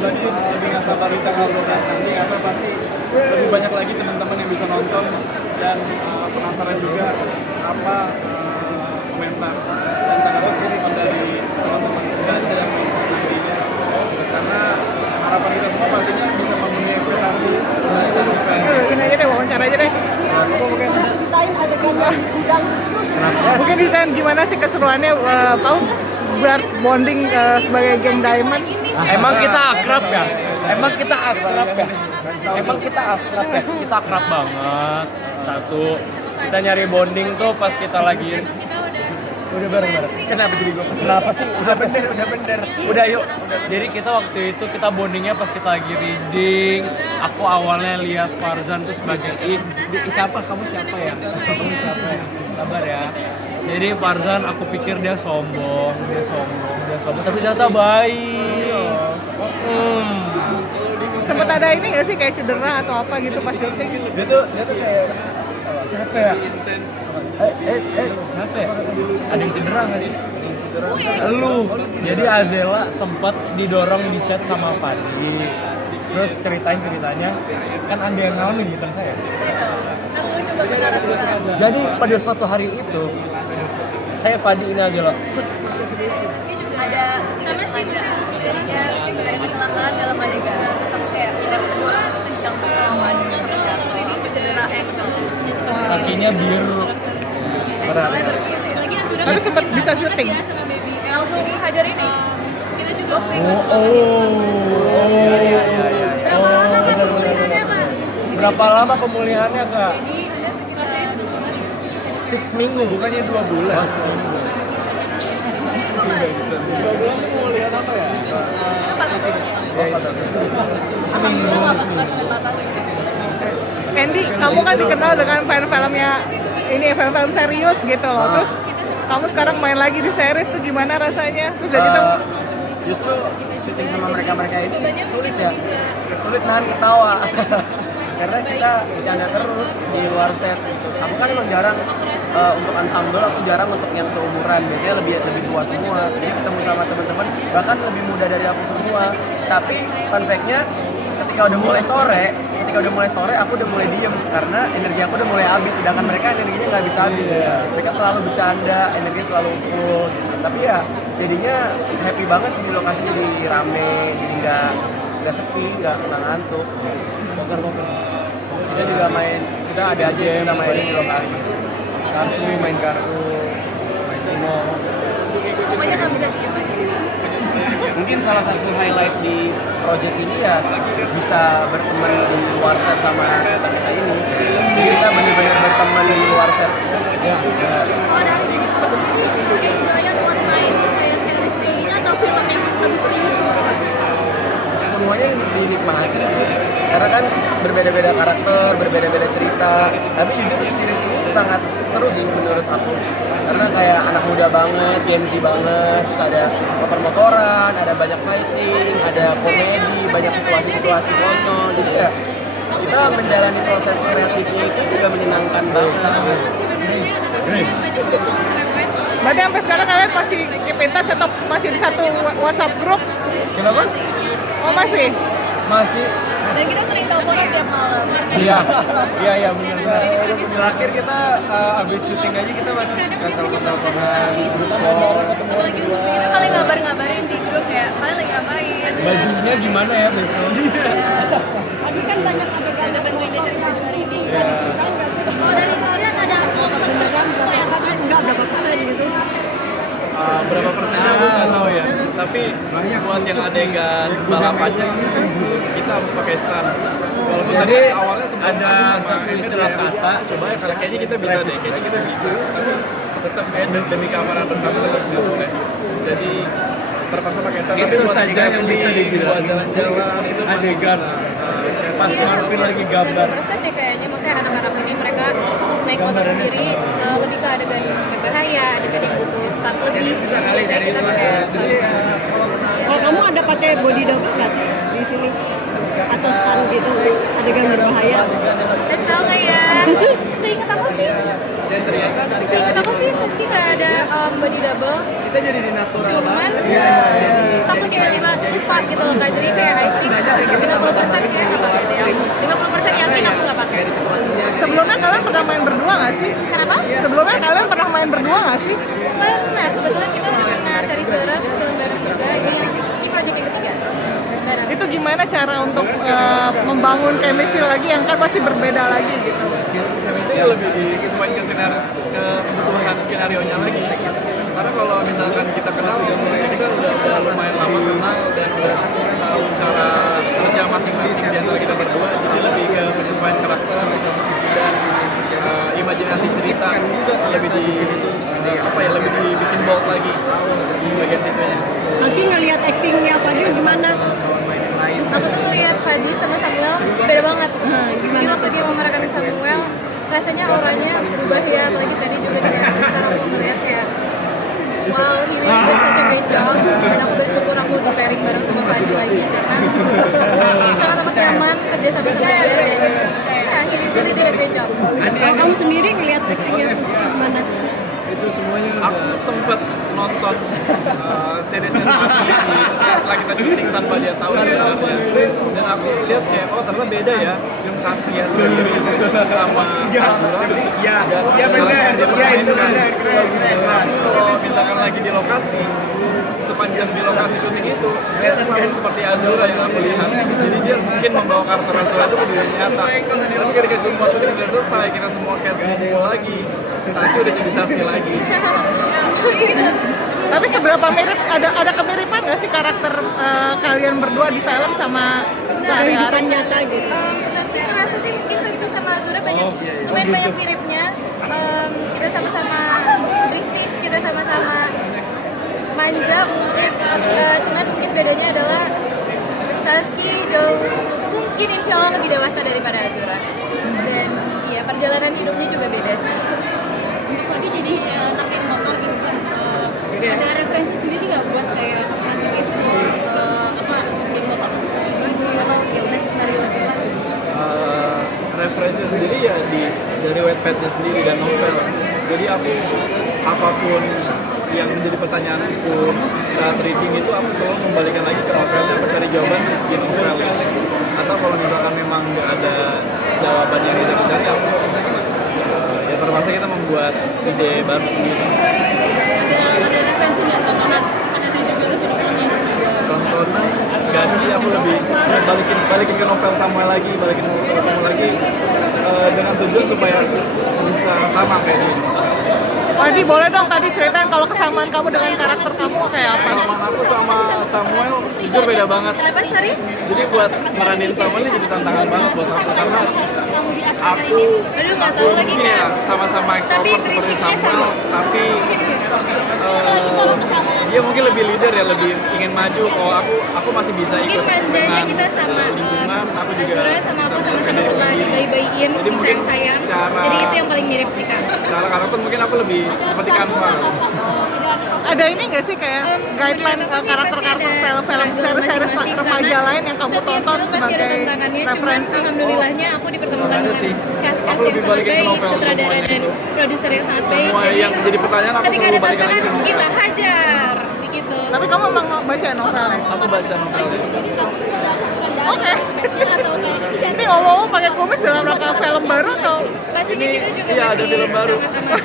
pribadi lebih nggak sabar di tanggal 12 nanti karena pasti lebih banyak lagi teman-teman yang bisa nonton dan penasaran juga apa komentar dan tanggapan respon dari teman-teman pembaca yang menonton dirinya, karena harapan kita semua pastinya bisa memenuhi ekspektasi pembaca novel. Ini aja deh, wawancara aja deh. Ceritain adegan gudang itu. Mungkin diceritain gimana sih keseruannya, tahu buat bonding sebagai geng Diamond. Emang kita akrab ya? Emang kita akrab ya? Emang kita akrab ya? Kita akrab banget. Satu, kita nyari bonding tuh pas kita lagi udah bareng-bareng. Kenapa jadi gue? Kenapa sih? Udah bener. Udah yuk. Jadi kita waktu itu kita bondingnya pas kita lagi reading. Aku awalnya lihat Farzan tuh sebagai siapa? Kamu siapa ya? Kamu siapa ya? Sabar ya. Jadi Farzan aku pikir dia sombong. Tapi ternyata baik. Sempet ada ini nggak sih kayak cedera atau apa gitu pas syuting? Dia tuh kayak Siapa ya? Siapa ya? Ada yang cedera nggak sih? Lu. Jadi Azela sempat didorong di set sama Fadi. Terus ceritanya kan ada yang ngalamin gitu kan saya. Jadi pada suatu hari itu saya Fadi ini Azela. Ada sama sih jadinya ada kecelakaan dalam adegan. Tapi kayak kita berdua kencang sama ini cedera Kakinya biru. Berat. Tapi sempet bisa syuting. langsung hajar ini. Kita juga Berapa lama pemulihannya Kak? Jadi ada sekitar 6 minggu. bukannya 2 bulan. Seminggu. 2 bulan tuh mau lihat apa ya? Seminggu. Andy, kamu kan dikenal dengan film-filmnya ini film-film serius gitu loh. Terus kamu sekarang main lagi di series tuh gimana rasanya? Terus udah gitu Justru syuting sama mereka ini sulit ya, sulit nahan ketawa karena kita bercanda terus di luar set. Aku kan emang jarang untuk ensemble, aku jarang untuk yang seumuran, biasanya lebih tua semua. Jadi ketemu sama teman-teman bahkan lebih muda dari aku semua. Tapi fun fact-nya ketika udah mulai sore aku udah mulai diem karena energi aku udah mulai habis, sedangkan mereka energinya nggak habis-habis. Mereka selalu bercanda, energi selalu full gitu. Tapi ya jadinya happy banget sih di lokasi, jadi rame, jadi nggak sepi, nggak ngantuk. Kita juga kita ada aja yang kita mainin di lokasi. Main kartu, main Timo. pokoknya nggak bisa diem aja. Mungkin salah satu highlight di project ini ya bisa berteman di luar set sama kita ini. Jadi kita benar-benar berteman di luar set. Ya. Enjoy-nya buat main kayak series kayak gini atau film yang lebih serius? Semuanya dinikmatin sih, karena kan berbeda-beda karakter, berbeda-beda cerita. Tapi jujur series ini sangat seru sih menurut aku, karena kayak anak muda banget, Gen Z banget, terus ada motor-motoran, ada banyak fighting, ada komedi, banyak situasi-situasi konyol. Jadi ya kita menjalani proses kreatifnya itu juga menyenangkan banget. berarti sampai sekarang kalian masih keep in touch atau masih di satu WhatsApp grup? Kenapa? Oh masih? Masih. Dan kita sering teleponan tiap malam. Iya benar. Terakhir kita abis syuting aja kita masih suka telepon-teleponan. Apalagi untuk kita saling ngabarin di grup ya. Kalian lagi ngapain? Bajunya gimana ya besok? Tadi kan banyak adegan ada bantuin dia cari baju hari ini. Bisa diceritain nggak sih? Oh dari kalian ada nggak berapa persen gitu? Berapa persennya gue nggak tahu ya. Tapi buat yang adegan balapannya kita harus pakai stand. Walaupun Jadi tadi awalnya sempat ada satu istilah kata, coba ya kayaknya kita bisa deh, kayaknya kita bisa. Tapi tetap kayak demi keamanan bersama tetap nggak boleh. Jadi terpaksa pakai stand. Itu saja yang bisa dibilang. Buat jalan-jalan itu Adegan. Pas Marvin lagi gambar. Persen deh kayaknya, maksudnya anak-anak ini mereka naik motor sendiri lebih ke adegan berbahaya, adegan yang butuh staff lebih. Biasanya kita pakai staff. kamu ada pakai body double nggak sih di sini? Atau stunt gitu, adegan berbahaya? Terus tau nggak ya? Seingat aku sih, Dan ternyata seingat aku sih Saski nggak ada body double. kita jadi di natural Cuman banget. takut tiba-tiba lupa gitu loh kak. Jadi kayak I think 50% kayak nggak pakai deh. 50% yakin aku nggak pakai. Sebelumnya kalian pernah main berdua nggak sih? Kenapa? Sebelumnya kalian pernah main berdua nggak sih? Pernah. Kebetulan kita udah pernah series bareng, film bareng juga. Ini project yang ketiga bareng. Itu gimana cara untuk membangun chemistry lagi yang kan pasti berbeda lagi gitu? Chemistry lebih disesuaikan ke kebutuhan skenario nya lagi. Karena kalau misalkan kita kenal, kita udah lumayan lama kenal dan udah tahu cara kerja masing-masing di antara kita berdua. Jadi lebih ke penyesuaian karakter dan imajinasi cerita lebih lebih dibikin bold lagi di bagian situnya. Saski ngelihat actingnya Fadil gimana? Aku tuh ngeliat Fadi sama Samuel beda banget. Jadi Gimana? waktu dia memerankan Samuel, rasanya auranya berubah ya. Apalagi tadi juga dengan Risa aku ngeliat kayak wow, he really did such a great job. Dan aku bersyukur aku udah pairing bareng sama Fadi lagi karena sama-sama nyaman kerja sama-sama dia dan ya, he really did a great job. Kalau kamu sendiri ngelihat actingnya Saski gimana? Itu semuanya aku sempet nonton series-series Saski setelah kita syuting tanpa dia tahu sebenarnya, dan aku lihat kayak oh ternyata beda ya yang Saskia sendiri sama Azura. Ya benar, ya itu benar, keren. Kalau misalkan lagi di lokasi, sepanjang di lokasi syuting itu dia selalu seperti Azura yang aku lihat, jadi dia mungkin membawa karakter Azura itu ke dunia nyata. Tapi ketika semua syuting udah selesai, kita semua cast ngumpul lagi, Saski udah jadi Saski lagi. Tapi seberapa mirip, ada kemiripan nggak sih karakter kalian berdua di film sama sehari-hari? Kehidupan nyata gitu. Saski ngerasa sih mungkin Saski sama Azura lumayan banyak miripnya. Kita sama-sama berisik, kita sama-sama manja mungkin. Cuman mungkin bedanya adalah Saski jauh mungkin insya Allah lebih dewasa daripada Azura. Dan ya perjalanan hidupnya juga beda sih. Fadi jadi anak yang motor gitu kan. Ada referensi sendiri nggak buat kayak masih explore yang motor seperti itu atau ya udah skenario aja? Referensi sendiri ya dari Wattpad-nya sendiri dan novel. Jadi aku apapun yang menjadi pertanyaanku saat reading itu aku selalu membalikan lagi ke novelnya, aku cari jawaban di novel. Atau kalau misalkan memang nggak ada jawaban yang bisa dicari, aku ya terpaksa kita membuat ide baru sendiri. Ada referensi nggak tontonan? Ada juga tuh filmnya. Tontonan nggak ada sih, aku lebih balikin ke novel Samuel lagi, dengan tujuan supaya bisa sama kayak di novel. Wadi, boleh dong tadi ceritain kalau kesamaan kamu dengan karakter kamu kayak apa? Kesamaan aku sama Samuel jujur beda banget. Kenapa Sari? Jadi buat meranin Samuel ini jadi tantangan banget buat aku karena aku Aduh nggak tahu lagi ya kan. sama-sama Tapi extrovert seperti berisiknya Samuel, tapi dia mungkin lebih leader ya, lebih ingin maju. Kalau aku masih bisa Mungkin ikut manjanya dengan kita sama lingkungan, aku juga Azura sama aku sama-sama suka dibayi-bayiin, Jadi mungkin disayang-sayang. secara- Jadi itu yang paling mirip sih kak. secara karakter mungkin aku lebih seperti Kanwa. Ada ini nggak sih kayak guideline menurut aku sih karakter-karakter pasti ada film-film struggle series masing-masing, remaja karena lain yang kamu setiap tonton film pasti ada sebagai tantangannya, cuman referensi? alhamdulillahnya aku dipertemukan Ada dengan sih. cast-cast Aku yang lebih sangat balikin ke baik, novel sutradara semuanya dan itu. produser yang sangat baik. Semua yang jadi pertanyaan aku ketika selalu ada balikin lagi tantangan ke novel. kita hajar begitu. Tapi kamu emang baca novelnya? Aku baca novelnya. Oke. Ini ngomong-ngomong pakai kumis dalam rangka film baru atau? Pastinya kita juga Iya, ada masih film baru. sangat amat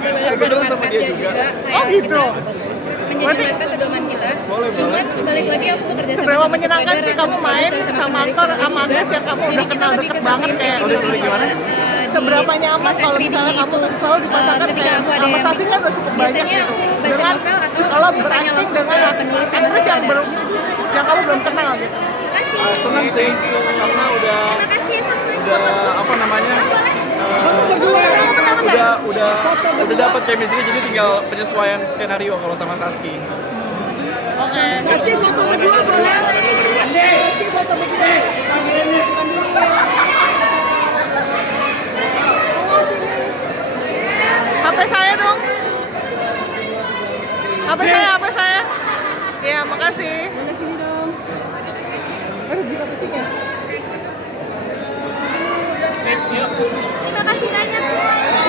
berbalik Kebetulan pada sama dia Wattpad-nya juga. juga. Oh, Kayak gitu. kita menjadi Wattpad pedoman kita. Boleh, Cuman balik lagi aku bekerja sama Seberapa sama menyenangkan sutradara, sih kamu sama main produser, sama penulis aktor film sama juga. aktris yang kamu Jadi udah kita kenal lebih deket ke banget satu kayak investasi gimana? di seberapa nyaman proses kalau reading misalnya kamu itu. tuh selalu dipasangkan Ketika kayak aku ada sama yang Sasi kan bingung, udah cukup banyak biasanya gitu. aku baca Dengan novel atau kalau aku tanya berakting langsung ke dengan penulis sama aktris yang sutradara. yang kamu belum kenal gitu. Makasih. Senang sih karena udah Terima kasih ya semua. apa namanya? Foto berdua ya. Udah dapat chemistry, jadi tinggal penyesuaian skenario kalau sama Saski. Saski foto berdua boleh? Saski foto berdua. HP saya dong. HP saya. Ya, makasih. Boleh sini dong. Aduh, gila pusingnya. Terima kasih banyak semua.